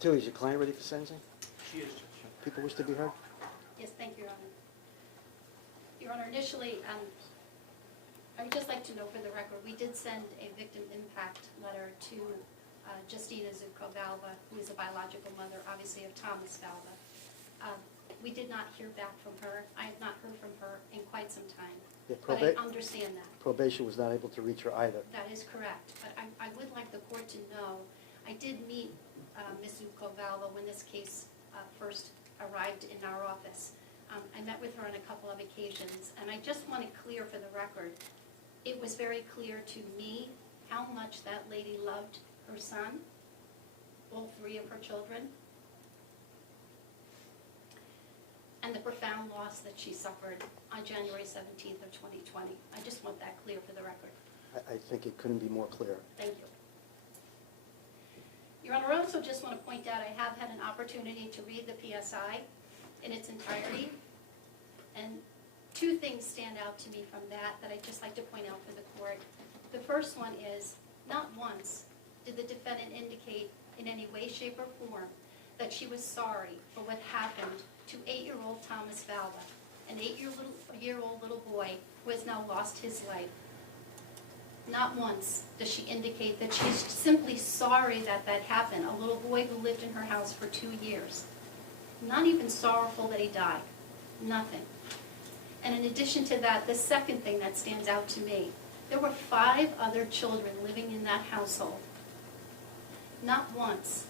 Tilly, is your client ready for sentencing? She is. People wish to be heard? Yes, thank you, Your Honor. Your Honor, initially, I would just like to know for the record, we did send a victim impact letter to Justina Zucco-Valva, who is a biological mother, obviously, of Thomas Valva. We did not hear back from her. I have not heard from her in quite some time. Yeah, But I understand that. Probation was not able to reach her either. That is correct. But I would like the court to know, I did meet Ms. Zucco-Valva when this case first arrived in our office. I met with her on a couple of occasions, and I just want it clear for the record, it was very clear to me how much that lady loved her son, all three of her children, and the profound loss that she suffered on January 17th of 2020. I just want that clear for the record. I think it couldn't be more clear. Thank you. Your Honor, I also just want to point out I have had an opportunity to read the PSI in its entirety, and two things stand out to me from that I'd just like to point out for the court. The first one is, not once did the defendant indicate in any way, shape, or form that she was sorry for what happened to 8-year-old Thomas Valva, an 8-year-old little boy who has now lost his life. Not once does she indicate that she's simply sorry that that happened, a little boy who lived in her house for 2 years. Not even sorrowful that he died. Nothing. And in addition to that, the second thing that stands out to me, there were 5 other children living in that household. Not once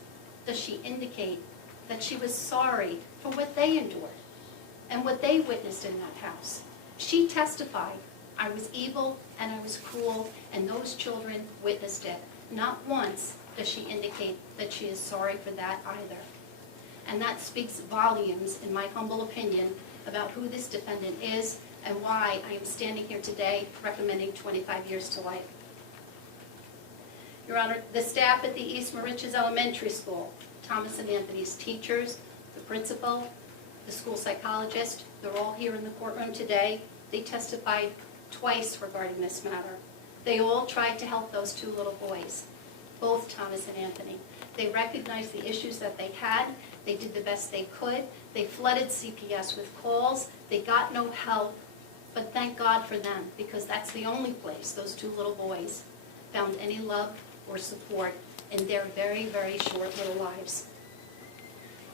does she indicate that she was sorry for what they endured and what they witnessed in that house. She testified, I was evil and I was cruel, and those children witnessed it. Not once does she indicate that she is sorry for that either. And that speaks volumes, in my humble opinion, about who this defendant is and why I am standing here today recommending 25 years to life. Your Honor, the staff at the East Moriches Elementary School, Thomas and Anthony's teachers, the principal, the school psychologist, they're all here in the courtroom today. They testified twice regarding this matter. They all tried to help those 2 little boys, both Thomas and Anthony. They recognized the issues that they had. They did the best they could. They flooded CPS with calls. They got no help, but thank God for them, because that's the only place those 2 little boys found any love or support in their very, very short little lives.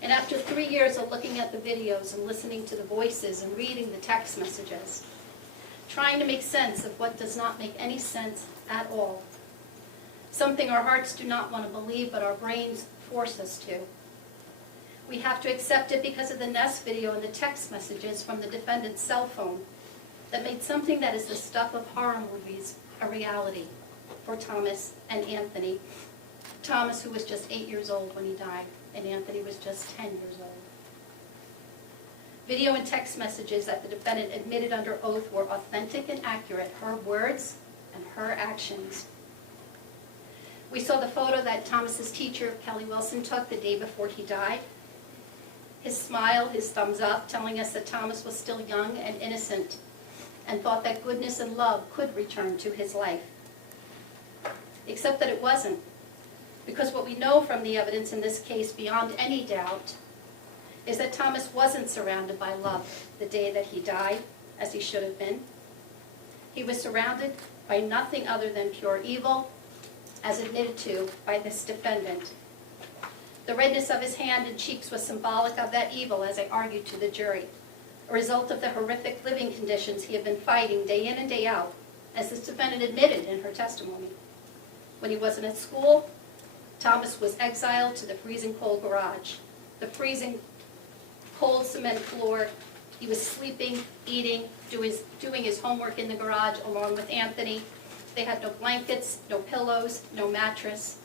And after 3 years of looking at the videos and listening to the voices and reading the text messages, trying to make sense of what does not make any sense at all, something our hearts do not want to believe, but our brains force us to. We have to accept it because of the Nest video and the text messages from the defendant's cell phone that made something that is the stuff of horror movies a reality for Thomas and Anthony. Thomas, who was just 8 years old when he died, and Anthony was just 10 years old. Video and text messages that the defendant admitted under oath were authentic and accurate, her words and her actions. We saw the photo that Thomas's teacher, Kelly Wilson, took the day before he died. His smile, his thumbs up, telling us that Thomas was still young and innocent and thought that goodness and love could return to his life. Except that it wasn't. Because what we know from the evidence in this case, beyond any doubt, is that Thomas wasn't surrounded by love the day that he died, as he should have been. He was surrounded by nothing other than pure evil, as admitted to by this defendant. The redness of his hand and cheeks was symbolic of that evil, as I argued to the jury, a result of the horrific living conditions he had been fighting day in and day out, as this defendant admitted in her testimony. When he wasn't at school, Thomas was exiled to the freezing cold garage, the freezing cold cement floor. He was sleeping, eating, doing his homework in the garage along with Anthony. They had no blankets, no pillows, no mattress.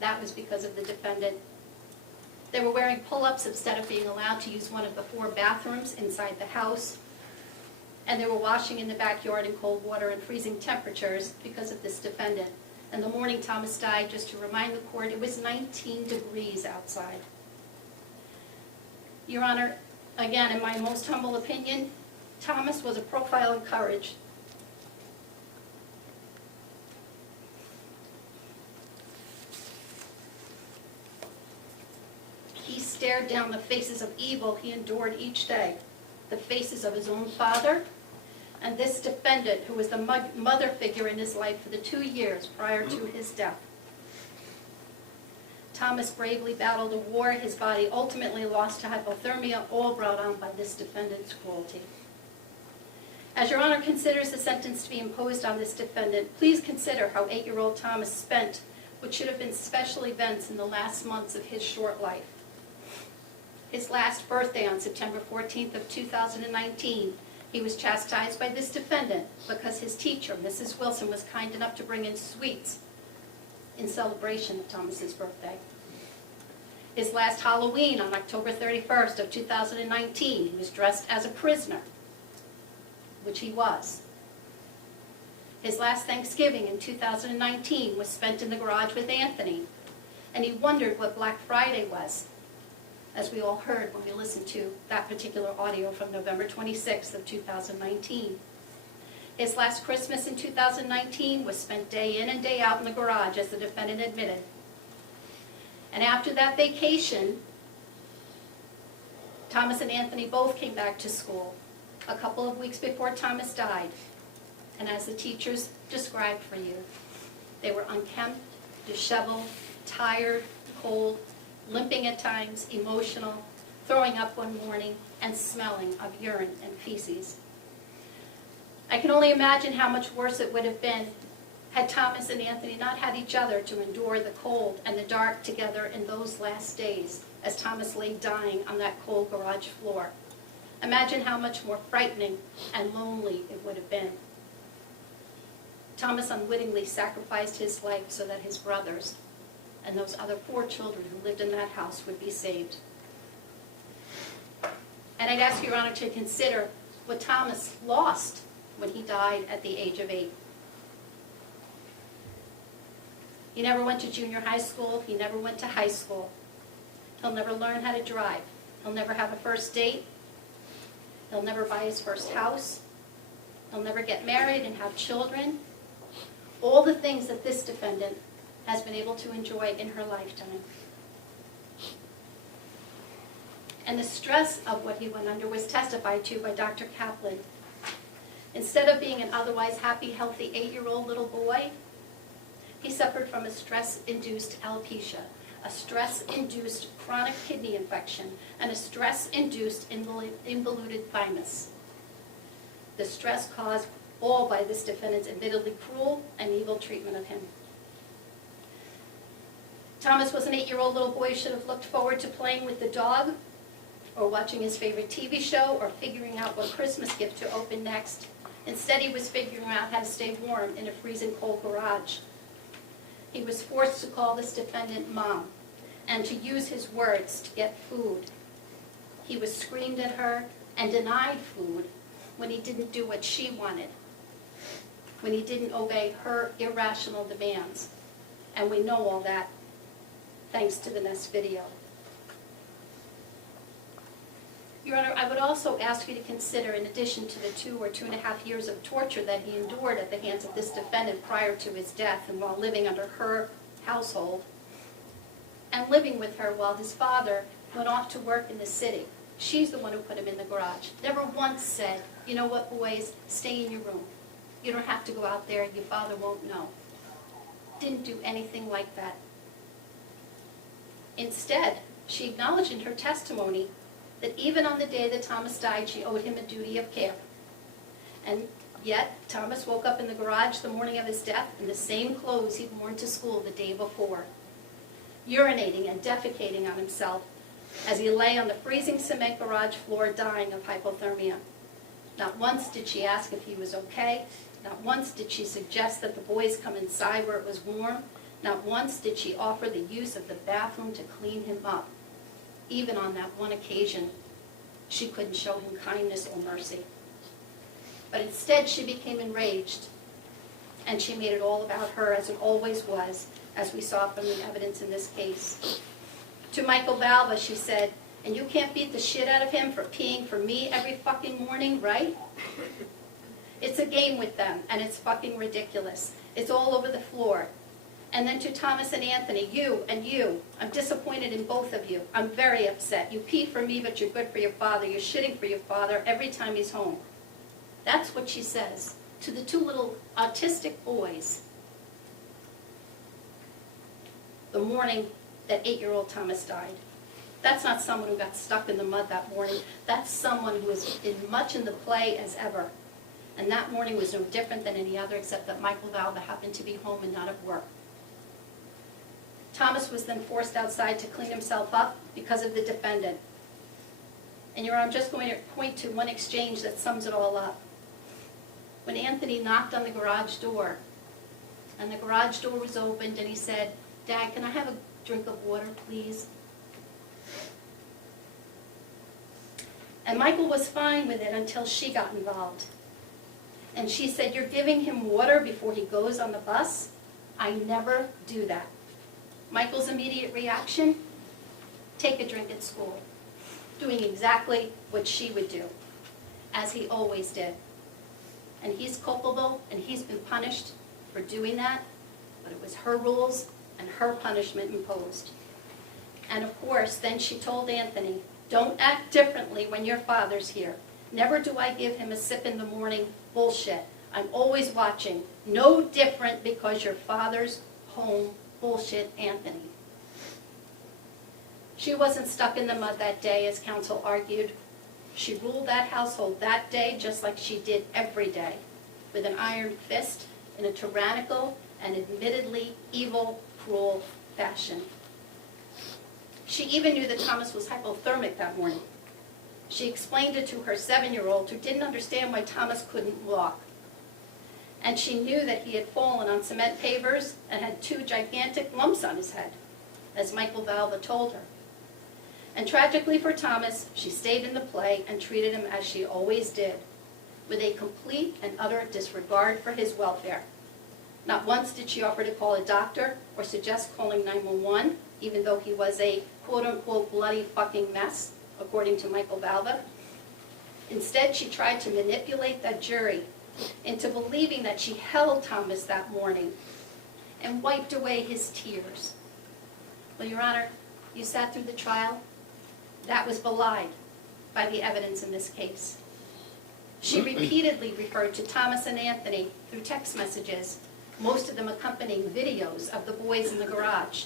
That was because of the defendant. They were wearing pull-ups instead of being allowed to use one of the 4 bathrooms inside the house. And they were washing in the backyard in cold water and freezing temperatures because of this defendant. And the morning Thomas died, just to remind the court, it was 19 degrees outside. Your Honor, again, in my most humble opinion, Thomas was a profile in courage. stared down the faces of evil he endured each day, the faces of his own father, and this defendant who was the mother figure in his life for the 2 years prior to his death. Thomas bravely battled a war his body ultimately lost to hypothermia, all brought on by this defendant's cruelty. As Your Honor considers the sentence to be imposed on this defendant, please consider how 8-year-old Thomas spent what should have been special events in the last months of his short life. His last birthday on September 14th of 2019, he was chastised by this defendant because his teacher, Mrs. Wilson, was kind enough to bring in sweets in celebration of Thomas's birthday. His last Halloween on October 31st of 2019, he was dressed as a prisoner, which he was. His last Thanksgiving in 2019 was spent in the garage with Anthony, and he wondered what Black Friday was, as we all heard when we listened to that particular audio from November 26th of 2019. His last Christmas in 2019 was spent day in and day out in the garage, as the defendant admitted. And after that vacation, Thomas and Anthony both came back to school a couple of weeks before Thomas died. And as the teachers described for you, they were unkempt, disheveled, tired, cold, limping at times, emotional, throwing up one morning, and smelling of urine and feces. I can only imagine how much worse it would have been had Thomas and Anthony not had each other to endure the cold and the dark together in those last days as Thomas lay dying on that cold garage floor. Imagine how much more frightening and lonely it would have been. Thomas unwittingly sacrificed his life so that his brothers and those other 4 children who lived in that house would be saved. And I'd ask Your Honor to consider what Thomas lost when he died at the age of 8. He never went to junior high school. He never went to high school. He'll never learn how to drive. He'll never have a first date. He'll never buy his first house. He'll never get married and have children. All the things that this defendant has been able to enjoy in her lifetime. And the stress of what he went under was testified to by Dr. Kaplan. Instead of being an otherwise happy, healthy 8-year-old little boy, he suffered from a stress-induced alopecia, a stress-induced chronic kidney infection, and a stress-induced involuted thymus. The stress caused all by this defendant's admittedly cruel and evil treatment of him. Thomas was an 8-year-old little boy who should have looked forward to playing with the dog, or watching his favorite TV show, or figuring out what Christmas gift to open next. Instead, he was figuring out how to stay warm in a freezing cold garage. He was forced to call this defendant Mom, and to use his words to get food. He was screamed at her and denied food when he didn't do what she wanted, when he didn't obey her irrational demands. And we know all that thanks to the next video. Your Honor, I would also ask you to consider, in addition to the 2 or 2.5 years of torture that he endured at the hands of this defendant prior to his death and while living under her household, and living with her while his father went off to work in the city. She's the one who put him in the garage. Never once said, you know what, boys, stay in your room. You don't have to go out there, your father won't know. Didn't do anything like that. Instead, she acknowledged in her testimony that even on the day that Thomas died, she owed him a duty of care. And yet, Thomas woke up in the garage the morning of his death in the same clothes he'd worn to school the day before, urinating and defecating on himself as he lay on the freezing cement garage floor dying of hypothermia. Not once did she ask if he was okay. Not once did she suggest that the boys come inside where it was warm. Not once did she offer the use of the bathroom to clean him up. Even on that one occasion, she couldn't show him kindness or mercy. But instead, she became enraged, and she made it all about her, as it always was, as we saw from the evidence in this case. To Michael Balva, she said, "And you can't beat the shit out of him for peeing for me every fucking morning, right?" It's a game with them, and it's fucking ridiculous. It's all over the floor. And then to Thomas and Anthony, you and you, I'm disappointed in both of you. I'm very upset. You pee for me, but you're good for your father. You're shitting for your father every time he's home. That's what she says to the two little autistic boys the morning that 8-year-old Thomas died. That's not someone who got stuck in the mud that morning. That's someone who was much in the play as ever. And that morning was no different than any other, except that Michael Valva happened to be home and not at work. Thomas was then forced outside to clean himself up because of the defendant. And Your Honor, I'm just going to point to one exchange that sums it all up. When Anthony knocked on the garage door, and the garage door was opened, and he said, "Dad, can I have a drink of water, please?" And Michael was fine with it until she got involved. And she said, "You're giving him water before he goes on the bus? I never do that." Michael's immediate reaction, take a drink at school, doing exactly what she would do, as he always did. And he's culpable, and he's been punished for doing that, but it was her rules and her punishment imposed. And of course, then she told Anthony, "Don't act differently when your father's here. Never do I give him a sip in the morning. Bullshit. I'm always watching. No different because your father's home. Bullshit, Anthony." She wasn't stuck in the mud that day, as counsel argued. She ruled that household that day just like she did every day, with an iron fist in a tyrannical and admittedly evil, cruel fashion. She even knew that Thomas was hypothermic that morning. She explained it to her 7-year-old who didn't understand why Thomas couldn't walk. And she knew that he had fallen on cement pavers and had 2 gigantic lumps on his head, as Michael Valva told her. And tragically for Thomas, she stayed in the play and treated him as she always did, with a complete and utter disregard for his welfare. Not once did she offer to call a doctor or suggest calling 911, even though he was a quote-unquote bloody fucking mess, according to Michael Valva. Instead, she tried to manipulate that jury into believing that she held Thomas that morning and wiped away his tears. Well, Your Honor, you sat through the trial. That was belied by the evidence in this case. She repeatedly referred to Thomas and Anthony through text messages, most of them accompanying videos of the boys in the garage,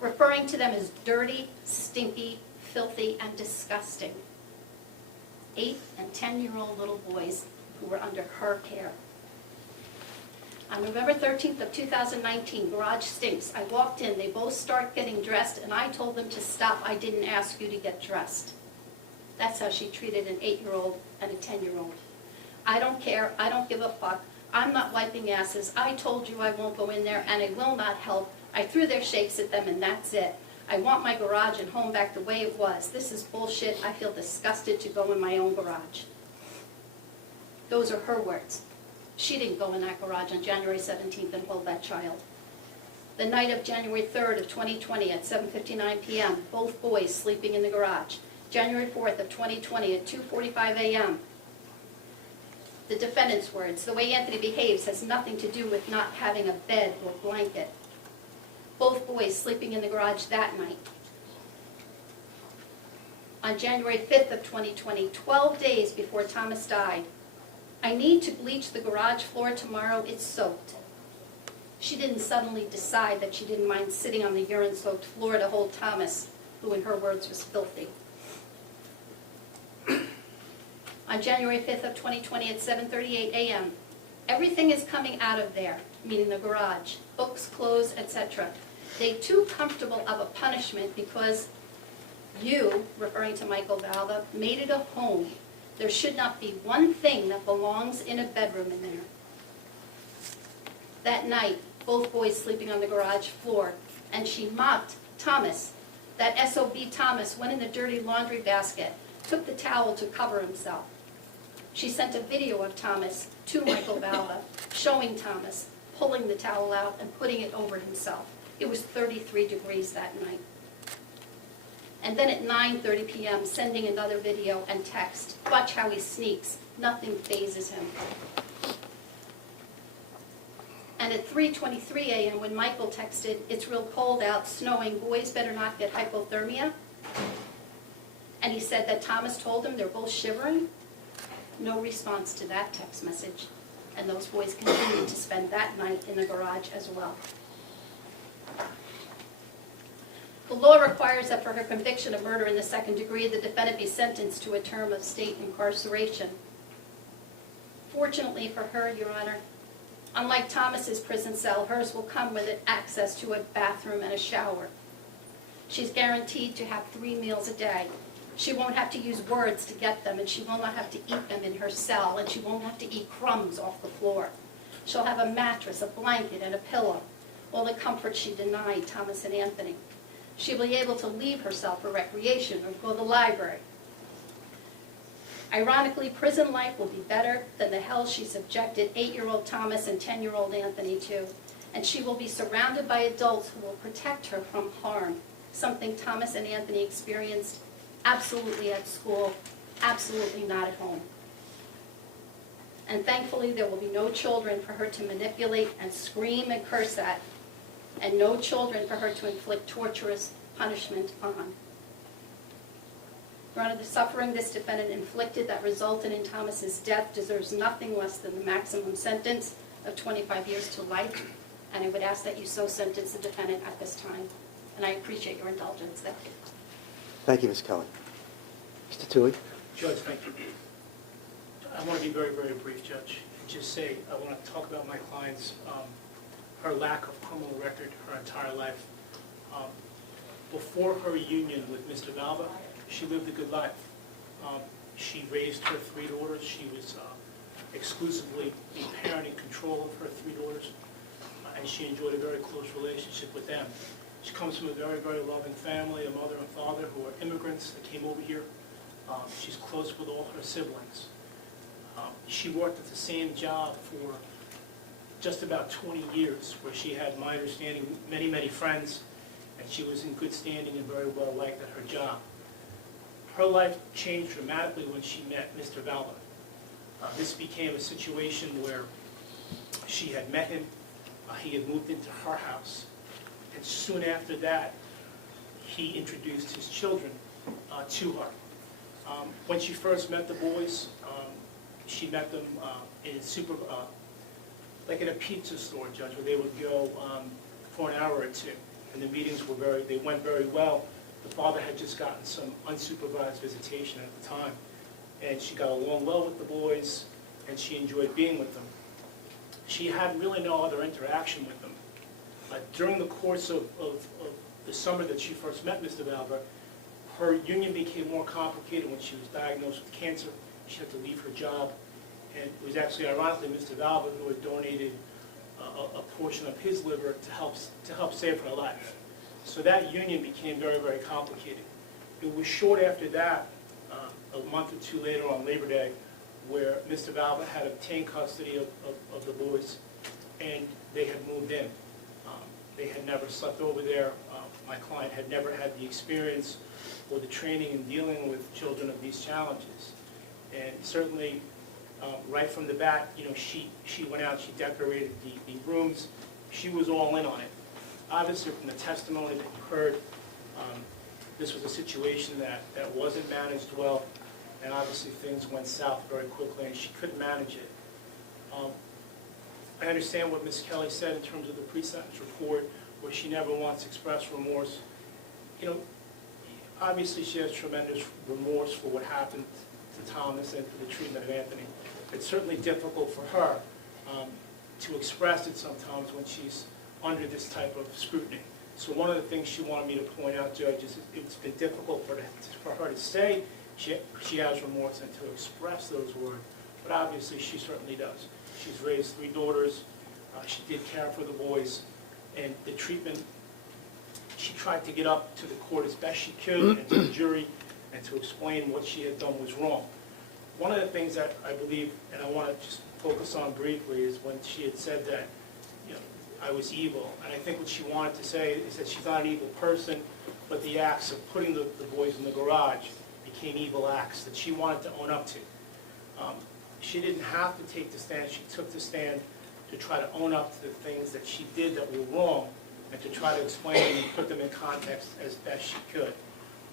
referring to them as dirty, stinky, filthy, and disgusting. 8- and 10-year-old little boys who were under her care. On November 13th of 2019, garage stinks. I walked in, they both start getting dressed, and I told them to stop. I didn't ask you to get dressed. That's how she treated an 8-year-old and a 10-year-old. I don't care, I don't give a fuck. I'm not wiping asses. I told you I won't go in there, and I will not help. I threw their shakes at them, and that's it. I want my garage and home back the way it was. This is bullshit. I feel disgusted to go in my own garage. Those are her words. She didn't go in that garage on January 17th and hold that child. The night of January 3rd of 2020 at 7:59 p.m., both boys sleeping in the garage. January 4th of 2020 at 2:45 a.m., the defendant's words, "The way Anthony behaves has nothing to do with not having a bed or blanket." Both boys sleeping in the garage that night. On January 5th of 2020, 12 days before Thomas died, "I need to bleach the garage floor tomorrow, it's soaked." She didn't suddenly decide that she didn't mind sitting on the urine-soaked floor to hold Thomas, who in her words was filthy. On January 5th of 2020 at 7:38 a.m., "Everything is coming out of there," meaning the garage, books, clothes, etc. "They too comfortable of a punishment because you," referring to Michael Valva, "made it a home. There should not be one thing that belongs in a bedroom in there." That night, both boys sleeping on the garage floor, and she mocked Thomas. That SOB Thomas went in the dirty laundry basket, took the towel to cover himself. She sent a video of Thomas to Michael Valva, showing Thomas pulling the towel out and putting it over himself. It was 33 degrees that night. And then at 9:30 p.m., sending another video and text. "Watch how he sneaks. Nothing phases him." And at 3:23 a.m. when Michael texted, "It's real cold out, snowing, boys better not get hypothermia." And he said that Thomas told him they're both shivering. No response to that text message. And those boys continued to spend that night in the garage as well. The law requires that for her conviction of murder in the second degree, the defendant be sentenced to a term of state incarceration. Fortunately for her, Your Honor, unlike Thomas's prison cell, hers will come with access to a bathroom and a shower. She's guaranteed to have 3 meals a day. She won't have to use words to get them, and she will not have to eat them in her cell, and she won't have to eat crumbs off the floor. She'll have a mattress, a blanket, and a pillow, all the comforts she denied Thomas and Anthony. She'll be able to leave her cell for recreation or go to the library. Ironically, prison life will be better than the hell she subjected 8-year-old Thomas and 10-year-old Anthony to, and she will be surrounded by adults who will protect her from harm, something Thomas and Anthony experienced absolutely at school, absolutely not at home. And thankfully, there will be no children for her to manipulate and scream and curse at, and no children for her to inflict torturous punishment on. Your Honor, the suffering this defendant inflicted that resulted in Thomas's death deserves nothing less than the maximum sentence of 25 years to life, and I would ask that you so sentence the defendant at this time. And I appreciate your indulgence. Thank you. Thank you, Ms. Kelly. Mr. Toohey? Judge, thank you. I want to be very, very brief, Judge. Just say, I want to talk about my client's, her lack of criminal record her entire life. Before her union with Mr. Valva, she lived a good life. She raised her 3 daughters. She was exclusively the parent in control of her 3 daughters, and she enjoyed a very close relationship with them. She comes from a very, very loving family, a mother and father who are immigrants that came over here. She's close with all her siblings. She worked at the same job for just about 20 years, where she had, my understanding, many, many friends, and she was in good standing and very well liked at her job. Her life changed dramatically when she met Mr. Valva. This became a situation where she had met him, he had moved into her house, and soon after that, he introduced his children to her. When she first met the boys, she met them like in a pizza store, Judge, where they would go for an hour or 2, and the meetings were they went very well. The father had just gotten some unsupervised visitation at the time, and she got along well with the boys, and she enjoyed being with them. She had really no other interaction with them. During the course of the summer that she first met Mr. Valva, her union became more complicated when she was diagnosed with cancer. She had to leave her job, and it was actually ironically Mr. Valva who had donated a portion of his liver to help save her life. So that union became very, very complicated. It was short after that, a month or 2 later on Labor Day, where Mr. Valva had obtained custody of the boys, and they had moved in. They had never slept over there. My client had never had the experience or the training in dealing with children of these challenges. And certainly, right from the bat, she went out, she decorated the rooms. She was all in on it. Obviously, from the testimony that you heard, this was a situation that wasn't managed well, and obviously things went south very quickly, and she couldn't manage it. I understand what Ms. Kelly said in terms of the pre-sentence report, where she never once expressed remorse. Obviously she has tremendous remorse for what happened to Thomas and for the treatment of Anthony. It's certainly difficult for her to express it sometimes when she's under this type of scrutiny. So one of the things she wanted me to point out, Judge, is it's been difficult for her to say she has remorse and to express those words, but obviously she certainly does. She's raised 3 daughters. She did care for the boys, and the treatment, she tried to get up to the court as best she could and to the jury and to explain what she had done was wrong. One of the things that I believe, and I want to just focus on briefly, is when she had said that, I was evil. And I think what she wanted to say is that she's not an evil person, but the acts of putting the boys in the garage became evil acts that she wanted to own up to. She didn't have to take the stand. She took the stand to try to own up to the things that she did that were wrong and to try to explain them and put them in context as best she could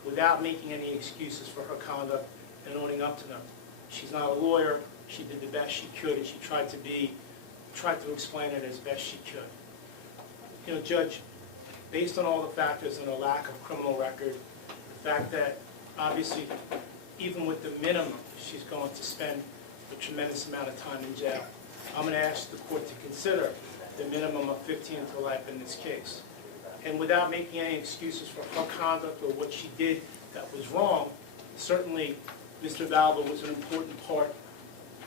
without making any excuses for her conduct and owning up to them. She's not a lawyer. She did the best she could, and she tried to explain it as best she could. You know, Judge, based on all the factors and the lack of criminal record, the fact that obviously even with the minimum, she's going to spend a tremendous amount of time in jail, I'm going to ask the court to consider the minimum of 15 to life in this case. And without making any excuses for her conduct or what she did that was wrong, certainly Mr. Valva was an important part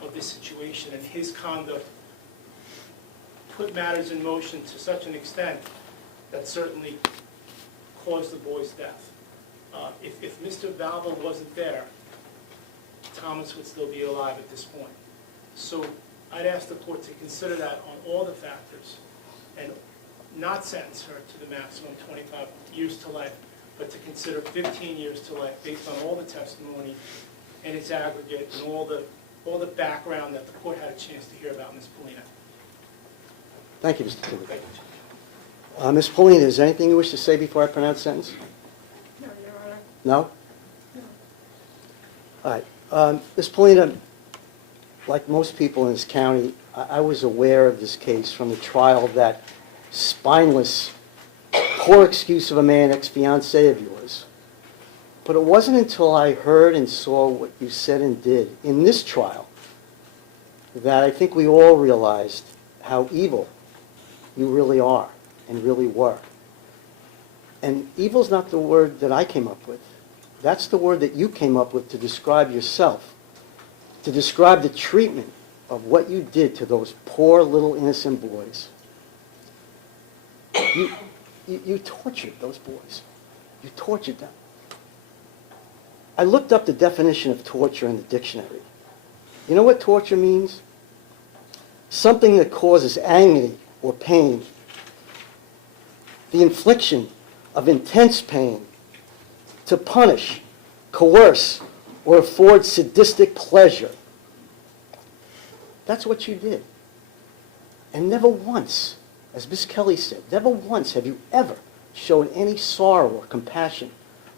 of this situation, and his conduct put matters in motion to such an extent that certainly caused the boy's death. If Mr. Valva wasn't there, Thomas would still be alive at this point. So I'd ask the court to consider that on all the factors and not sentence her to the maximum 25 years to life, but to consider 15 years to life based on all the testimony and its aggregate and all the background that the court had a chance to hear about Ms. Pollina. Thank you, Mr. Timothy. Thank you. Ms. Pollina, is there anything you wish to say before I pronounce sentence? No, Your Honor. No? No. All right. Ms. Pollina, like most people in this county, I was aware of this case from the trial of that spineless, poor excuse of a man, ex-fiancé of yours. But it wasn't until I heard and saw what you said and did in this trial that I think we all realized how evil you really are and really were. And evil's not the word that I came up with. That's the word that you came up with to describe yourself, to describe the treatment of what you did to those poor little innocent boys. You tortured those boys. You tortured them. I looked up the definition of torture in the dictionary. You know what torture means? Something that causes agony or pain. The infliction of intense pain to punish, coerce, or afford sadistic pleasure. That's what you did. And never once, as Miss Kelly said, never once have you ever shown any sorrow or compassion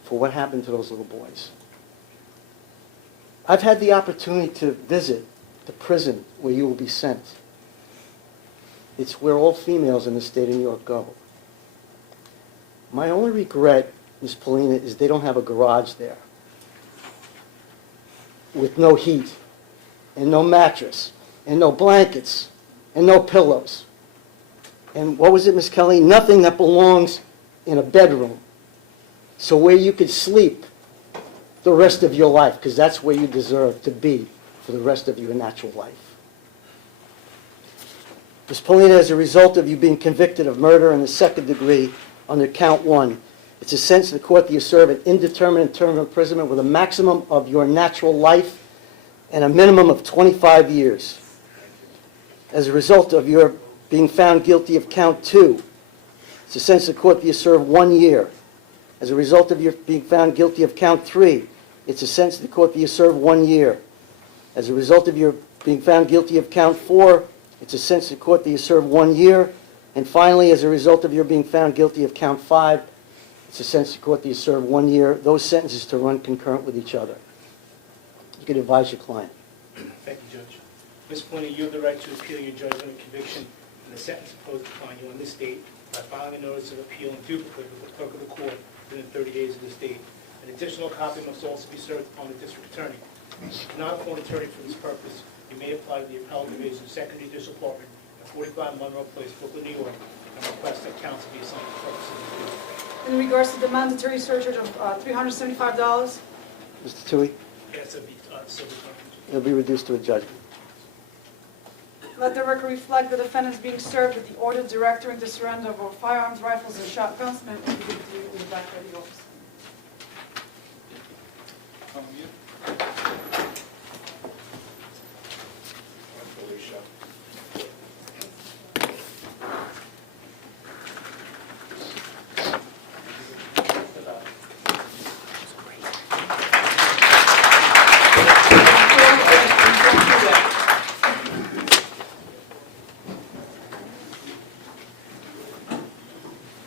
for what happened to those little boys. I've had the opportunity to visit the prison where you will be sent. It's where all females in the state of New York go. My only regret, Ms. Pollina, is they don't have a garage there with no heat and no mattress and no blankets and no pillows. And what was it, Ms. Kelly? Nothing that belongs in a bedroom. So where you could sleep the rest of your life, because that's where you deserve to be for the rest of your natural life. Ms. Pollina, as a result of you being convicted of murder in the second degree under count 1, it's a sentence in the court that you serve an indeterminate term of imprisonment with a maximum of your natural life and a minimum of 25 years. As a result of your being found guilty of count 2, it's a sentence in the court that you serve 1 year. As a result of your being found guilty of count 3, it's a sentence in the court that you serve 1 year. As a result of your being found guilty of count 4, it's a sentence in the court that you serve 1 year. And finally, as a result of your being found guilty of count 5, it's a sentence in the court that you serve 1 year. Those sentences to run concurrent with each other. You can advise your client. Thank you, Judge. Ms. Pollina, you have the right to appeal your judgment and conviction and the sentence imposed upon you on this date by filing a notice of appeal in duplicate with the clerk of the court within 30 days of this date. An additional copy must also be served upon the district attorney. If you cannot afford an attorney for this purpose, you may apply to the Appellate Division, 2nd Judicial Department, at 45 Monroe Place, Brooklyn, New York, and request that counsel be assigned for purposes of the appeal. In regards to the mandatory surcharge of $375, Mr. Tui, Yes, it'll be civil penalty. it'll be reduced to a judgment. let the record reflect the defendants being served with the order directing the surrender of all firearms, rifles, and shotguns. May I give it to you in the back of the office?